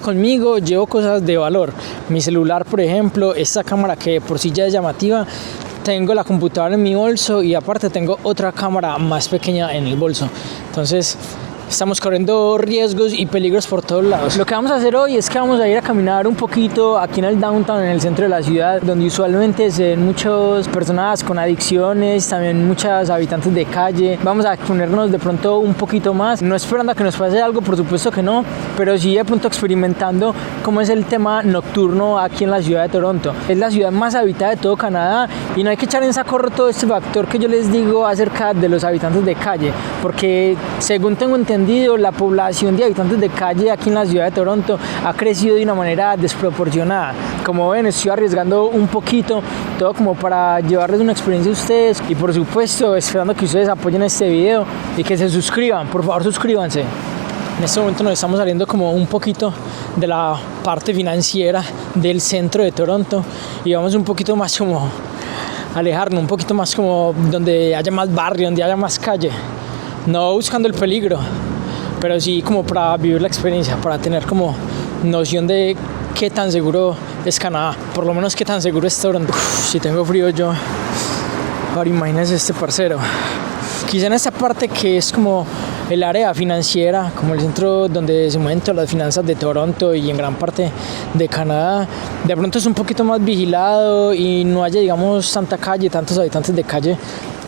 Conmigo llevo cosas de valor, mi celular por ejemplo, esta cámara que por sí ya es llamativa, tengo la computadora en mi bolso y aparte tengo otra cámara más pequeña en el bolso, entonces estamos corriendo riesgos y peligros por todos lados. Lo que vamos a hacer hoy es que vamos a ir a caminar un poquito aquí en el downtown, en el centro de la ciudad, donde usualmente se ven muchas personas con adicciones, también muchas habitantes de calle. Vamos a exponernos de pronto un poquito más, no esperando a que nos pase algo, por supuesto que no, pero sí de pronto experimentando cómo es el tema nocturno aquí en la ciudad de Toronto. Es la ciudad más habitada de todo Canadá y no hay que echar en saco roto este factor que yo les digo acerca de los habitantes de calle, porque según tengo entendido, la población de habitantes de calle aquí en la ciudad de Toronto ha crecido de una manera desproporcionada. Como ven, estoy arriesgando un poquito, todo como para llevarles una experiencia a ustedes y por supuesto esperando que ustedes apoyen este video y que se suscriban, por favor suscríbanse. En este momento nos estamos saliendo como un poquito de la parte financiera del centro de Toronto y vamos un poquito más como alejarnos, un poquito más como donde haya más barrio, donde haya más calle. No buscando el peligro, pero sí como para vivir la experiencia, para tener como noción de qué tan seguro es Canadá, por lo menos qué tan seguro es Toronto. Si tengo frío yo, ahora imagínense este parcero. Quizá en esta parte que es como el área financiera, como el centro donde se mueven todas las finanzas de Toronto y en gran parte de Canadá, de pronto es un poquito más vigilado y no haya, digamos, tanta calle, tantos habitantes de calle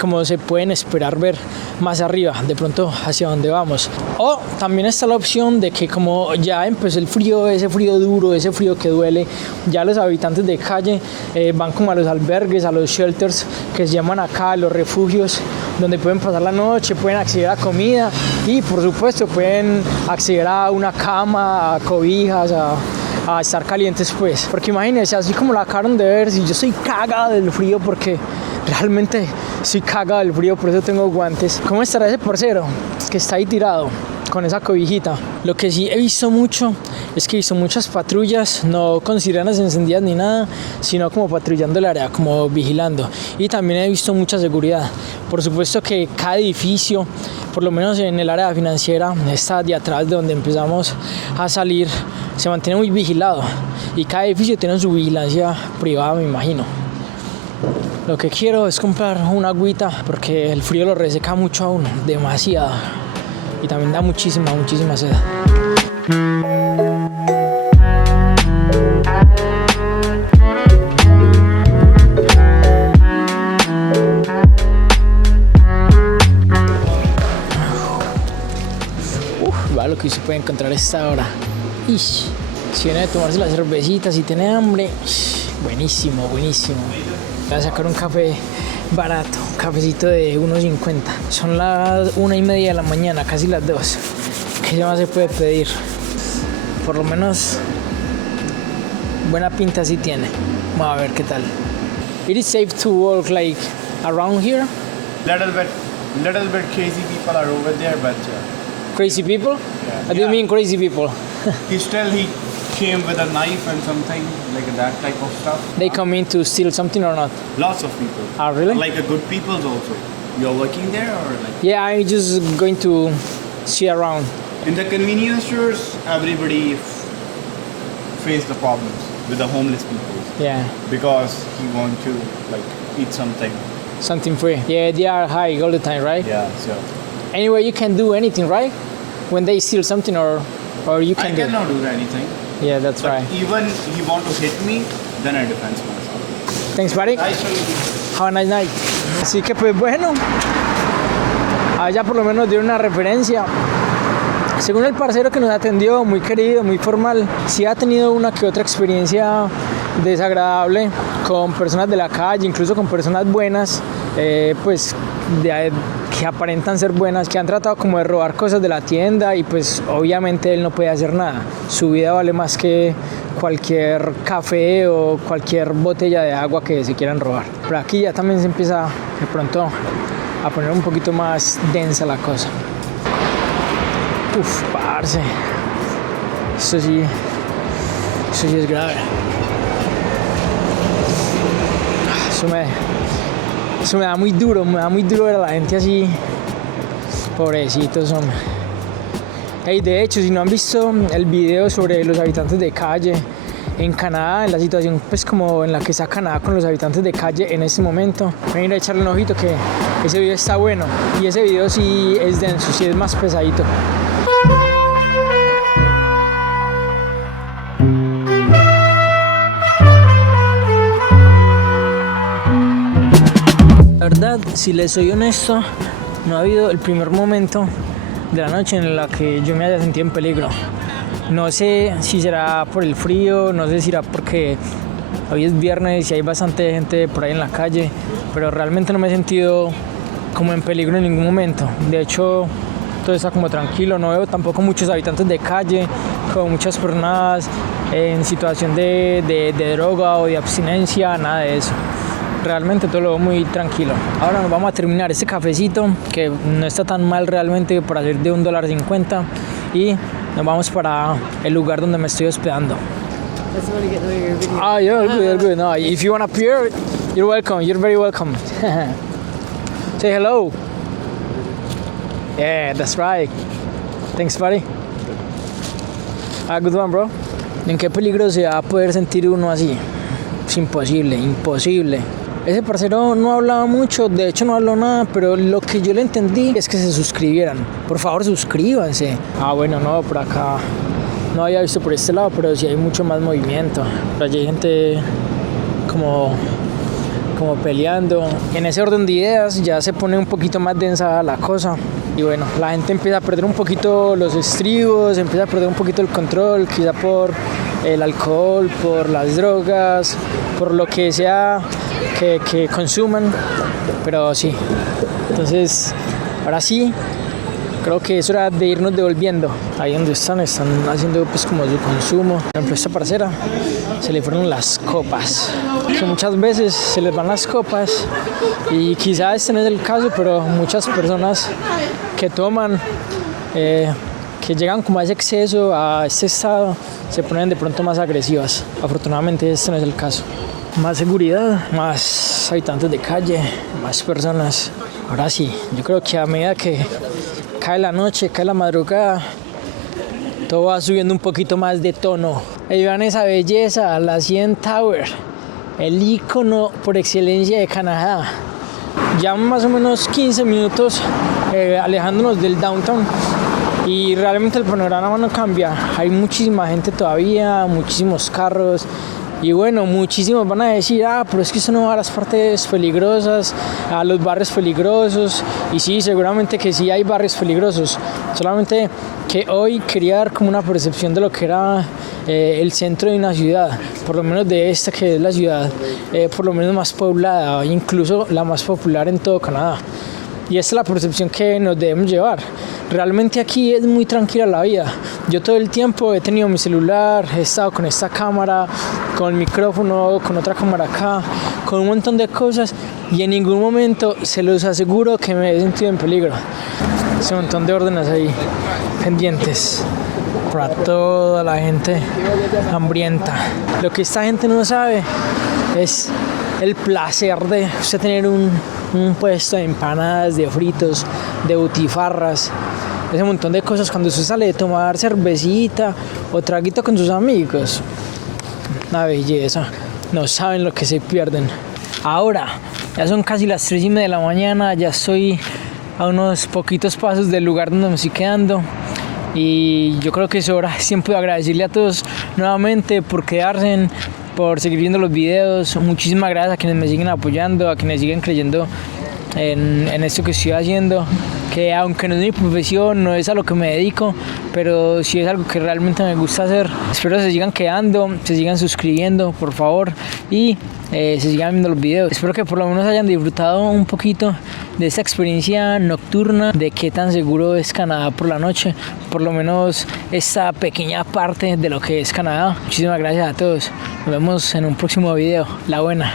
como se pueden esperar ver más arriba, de pronto hacia donde vamos. O también está la opción de que como ya empezó el frío, ese frío duro, ese frío que duele, ya los habitantes de calle van como a los albergues, a los shelters que se llaman acá, los refugios, donde pueden pasar la noche, pueden acceder a comida y por supuesto pueden acceder a una cama, a cobijas, a estar calientes pues. Porque imagínense, así como la acabaron de ver, si yo estoy cagado del frío porque realmente estoy cagado del frío, por eso tengo guantes. ¿Cómo estará ese parcero que está ahí tirado con esa cobijita? Lo que sí he visto mucho es que he visto muchas patrullas, no con sirenas encendidas ni nada, sino como patrullando el área, como vigilando. Y también he visto mucha seguridad. Por supuesto que cada edificio, por lo menos en el área financiera, esta de atrás de donde empezamos a salir, se mantiene muy vigilado. Y cada edificio tiene su vigilancia privada, me imagino. Lo que quiero es comprar una agüita porque el frío lo reseca mucho a uno, demasiado. Y también da muchísima sed. Va lo que usted puede encontrar a esta hora. Ish. Si viene a tomarse las cervecitas, si tiene hambre, buenísimo, buenísimo. Voy a sacar un café barato, un cafecito de 1.50. Son las 1:30 de la mañana, casi las 2. ¿Qué más se puede pedir? Por lo menos buena pinta sí tiene. Vamos a ver qué tal. It is safe to walk like around here? Little bit crazy people are over there, but Crazy people? Yeah. What do you mean crazy people? he came with a knife and something like that type of stuff. They come in to steal something or not? Lots of people. Ah, really? Like a good people also. You're working there or like? Yeah, I'm just going to see around. In the convenience stores, everybody face the problems with the homeless people. Yeah, Because he want to like eat something. something free. Yeah, they are high all the time, right? Yeah, so. Anyway, you can do anything, right? When they steal something or you I can do. cannot do anything. Yeah, that's But right. even he want to hit me, then I defend myself. Thanks, buddy. I show you. Have a nice night. Así que pues bueno, allá por lo menos dio una referencia. Según el parcero que nos atendió, muy querido, muy formal, sí ha tenido una que otra experiencia desagradable con personas de la calle, incluso con personas buenas, pues que aparentan ser buenas, que han tratado como de robar cosas de la tienda y pues obviamente él no puede hacer nada. Su vida vale más que cualquier café o cualquier botella de agua que se quieran robar. Pero aquí ya también se empieza de pronto a poner un poquito más densa la cosa. Uf, parce. Eso sí es grave. Eso me da muy duro ver a la gente así. Pobrecitos, hombre. Hey, de hecho, si no han visto el video sobre los habitantes de calle en Canadá, en la situación pues como en la que está Canadá con los habitantes de calle en este momento, venir a echarle un ojito que ese video está bueno y ese video sí es denso, sí es más pesadito. La verdad, si les soy honesto, no ha habido el primer momento de la noche en la que yo me haya sentido en peligro. No sé si será por el frío, no sé si será porque hoy es viernes y hay bastante gente por ahí en la calle, pero realmente no me he sentido como en peligro en ningún momento. De hecho, todo está como tranquilo, no veo tampoco muchos habitantes de calle, como muchas personas en situación de droga o de abstinencia, nada de eso. Realmente todo lo veo muy tranquilo. Ahora nos vamos a terminar este cafecito que no está tan mal realmente para ser de $1.50 y nos vamos para el lugar donde me estoy hospedando. Ah, yeah, good. No, if you want to appear, you're welcome. You're very welcome. Say hello. Yeah, that's right. Thanks, buddy. Good one, bro. ¿En qué peligro se va a poder sentir uno así? Es imposible. Ese parcero no hablaba mucho, de hecho no habló nada, pero lo que yo le entendí es que se suscribieran. Por favor, suscríbanse. Bueno, no, por acá no había visto por este lado, pero sí hay mucho más movimiento. Allí hay gente como peleando. En ese orden de ideas ya se pone un poquito más densa la cosa. Y bueno, la gente empieza a perder un poquito los estribos, empieza a perder un poquito el control, quizá por el alcohol, por las drogas, por lo que sea que consuman, pero sí. Entonces, ahora sí, creo que es hora de irnos devolviendo. Ahí donde están haciendo pues como su consumo. Por ejemplo, esta parcera se le fueron las copas. Que muchas veces se les van las copas y quizás este no es el caso, pero muchas personas que toman, que llegan como a ese exceso, a ese estado, se ponen de pronto más agresivas. Afortunadamente este no es el caso. Más seguridad, más habitantes de calle, más personas. Ahora sí, yo creo que a medida que cae la noche, cae la madrugada, todo va subiendo un poquito más de tono. Ahí vean esa belleza, la CN Tower, el ícono por excelencia de Canadá. Ya más o menos 15 minutos alejándonos del downtown y realmente el panorama no cambia. Hay muchísima gente todavía, muchísimos carros. Y bueno, muchísimos van a decir, pero es que esto no va a las partes peligrosas, a los barrios peligrosos. Y sí, seguramente que sí hay barrios peligrosos. Solamente que hoy quería dar como una percepción de lo que era el centro de una ciudad, por lo menos de esta que es la ciudad, por lo menos más poblada, incluso la más popular en todo Canadá. Y esta es la percepción que nos debemos llevar. Realmente aquí es muy tranquila la vida. Yo todo el tiempo he tenido mi celular, he estado con esta cámara, con el micrófono, con otra cámara acá, con un montón de cosas y en ningún momento se los aseguro que me he sentido en peligro. Ese montón de órdenes ahí pendientes para toda la gente hambrienta. Lo que esta gente no sabe es el placer de usted tener un puesto de empanadas, de fritos, de butifarras, ese montón de cosas cuando usted sale de tomar cervecita o traguito con sus amigos. Una belleza, no saben lo que se pierden. Ahora, ya son casi las 3:30 de la mañana, ya estoy a unos poquitos pasos del lugar donde me estoy quedando. Y yo creo que es hora, siempre agradecerle a todos nuevamente por quedarse, por seguir viendo los videos. Muchísimas gracias a quienes me siguen apoyando, a quienes siguen creyendo en esto que estoy haciendo, que aunque no es mi profesión, no es a lo que me dedico, pero sí es algo que realmente me gusta hacer. Espero que se sigan quedando, se sigan suscribiendo, por favor, y se sigan viendo los videos. Espero que por lo menos hayan disfrutado un poquito de esta experiencia nocturna, de qué tan seguro es Canadá por la noche, por lo menos esta pequeña parte de lo que es Canadá. Muchísimas gracias a todos. Nos vemos en un próximo video. La buena.